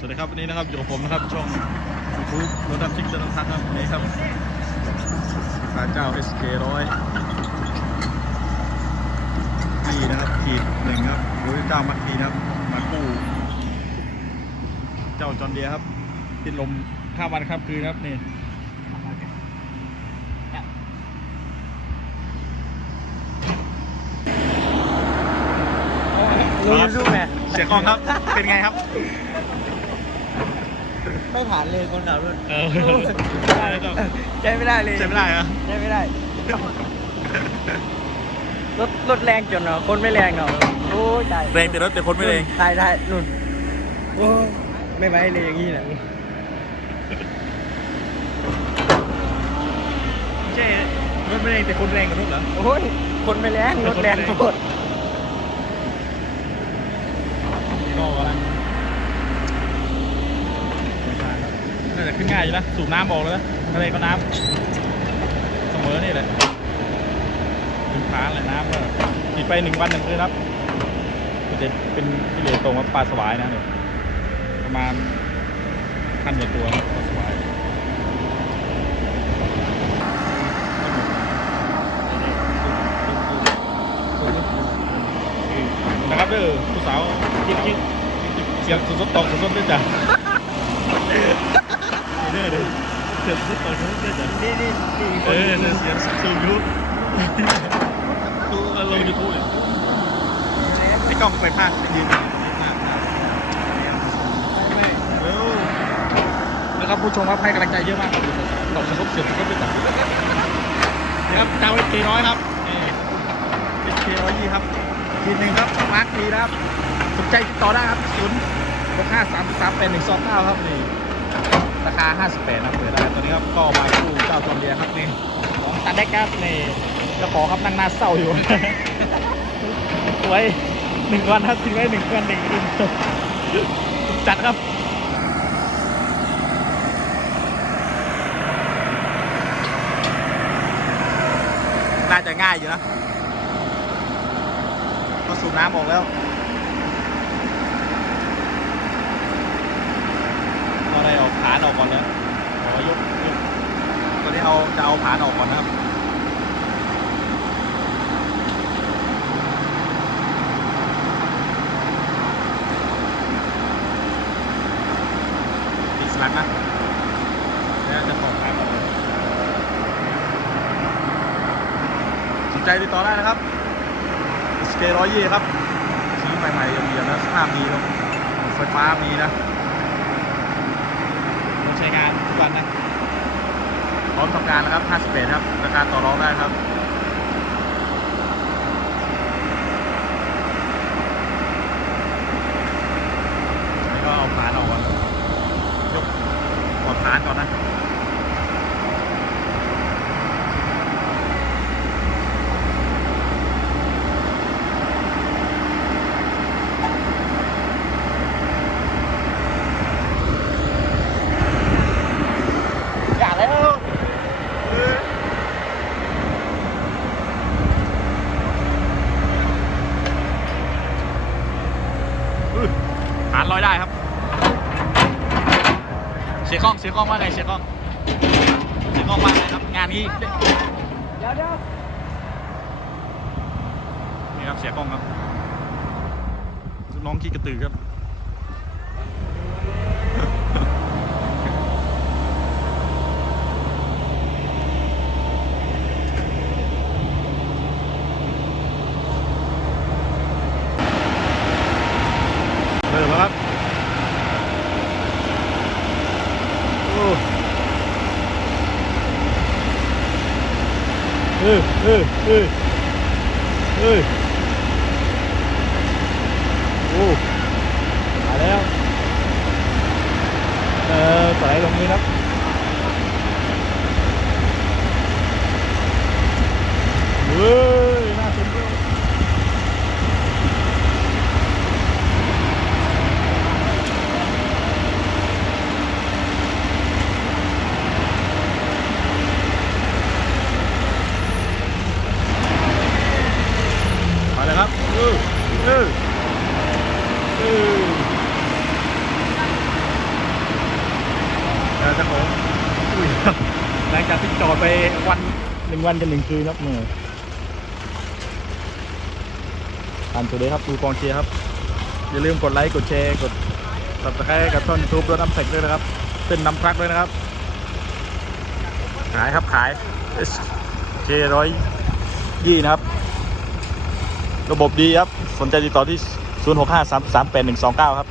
สวัสดีครับวันนี้นะครับอยู่กับผมนะครับช่องยูทูบรถดำชิคเตอร์น้องทัศน์ครับวันนี้ครับพระเจ้า SK ร้อยนี่นะครับขีดหนึ่งครับรู้เจ้ามัคคีนะครับมากู้เจ้าจอนเดียครับ ติดลมข้ามวันข้ามคืนครับนี่รู้รู้ไหมเสียงกล้องครับ เป็นไงครับ ไม่ผ่านเลยคนขับรถเออได้แล้วก็ใช้ไม่ได้เลยใช้ไม่ได้เหรอใช้ไม่ได้รถรถแรงจนเนาะคนไม่แรงเนาะโอ้ยตายแรงแต่รถแต่คนไม่แรงตายได้นุ่นโอ้ยไม่ไหวเลยอย่างนี้นะไม่ใช่รถไม่แรงแต่คนแรงกว่ารถเหรอโอ้ยคนไม่แรงรถแรงหมดนี่ก็กำลังน่าจะ ขึ้นง่ายอยู่นะสูบน้ำออกแล้วนะทะเลก็น้ำเสมอนี่แหละถึงฐานแหละน้ำก็ติดไปหนึ่งวันหนึ่งคืนครับก็จะเป็นที่เหลือตรงว่าปลาสวายนะเนี่ยประมาณพันกว่าตัวปลาสวายนะครับเด้อผู้สาวจิ๊กจิ๊กเสียงสุดๆตอกสุดๆด้วยจ้ะเด้อเด้อ เสียงสุดๆตอกสุดๆด้วยจ้ะนี่นี่นี่เอนอเนี่ยเสียงสูงยุทธดูลงยูทูบเนี่ยไอ้กล้องไปพลาดไปยืนเร็วนะครับผู้ชมครับให้กำลังใจเยอะมากครับตอบสนุกเสียงก็เป็นแบบนะครับดาวเอเคน้อยครับเอเคร้อยยี่ครับทีหนึ่งครับมาร์คทีนะครับสนใจติดต่อได้ครับศูนย์หกห้าสามสามแปดหนึ่งสองเก้าครับนี่ ราคาห้าสิบแปดนะเปิดได้ตอนนี้ครับก็มาคู่เจ้าจอมเดียครับนี่ของตันได้ครับนี่จ้าขอครับนั่งหน้าเศร้าอยู่ไว้หนึ่งวันครับทิ้งไว้หนึ่งวันหนึ่งคืนจัดครับน่าจะง่ายอยู่นะก็สูบน้ำออกแล้ว เอาอะไรออกผานออกก่อนแล้วขอยกยกตอนนี้เอาจะเอาผานออกก่อนนะครับติดสลักนะแล้วจะถอดขายก่อนสนใจติดต่อได้นะครับสเกร้อยยี่ครับสีใหม่ๆยังมีนะสภาพดีครับไฟฟ้ามีนะต้อง ใช้งานทุกวันนะพร้อมทำการแล้วครับ 51 ครับ ราคาต่อรองได้ครับนี่ก็เอาผานออกก่อนยกกดผานก่อนนะ อย่าแล้ว อื้อผานลอยได้ครับ เสี ยกล้องเสียกล้องว่าไงเสียกล้องเสียกล้องว่าไงครับงานนี้เดี๋ยวเดี๋ยวนี่ครับเสียกล้องครับน้องขี้กระตือครับ เริ่มแล้วครับโอ้ เออเออเออเออโอ้มาแล้ว เออสไลด์ลงนี้ครับ เฮ้ย น่าสนใจ ไปวันหนึ่งวันกันหนึ่งคืนครับมือตามตัวเลยครับดูกองเชียร์ครับ อย่าลืมกดไลค์กดแชร์กด subscribe กับช่องยูทูบรถน้ำแท็กด้วยนะครับเป็นน้ำทรักด้วยนะครับ ขายครับขาย SK ร้อยยี่นะครับ ระบบดีครับ สนใจติดต่อที่ 0 6 5 3 3 8 1 2 9 ครับ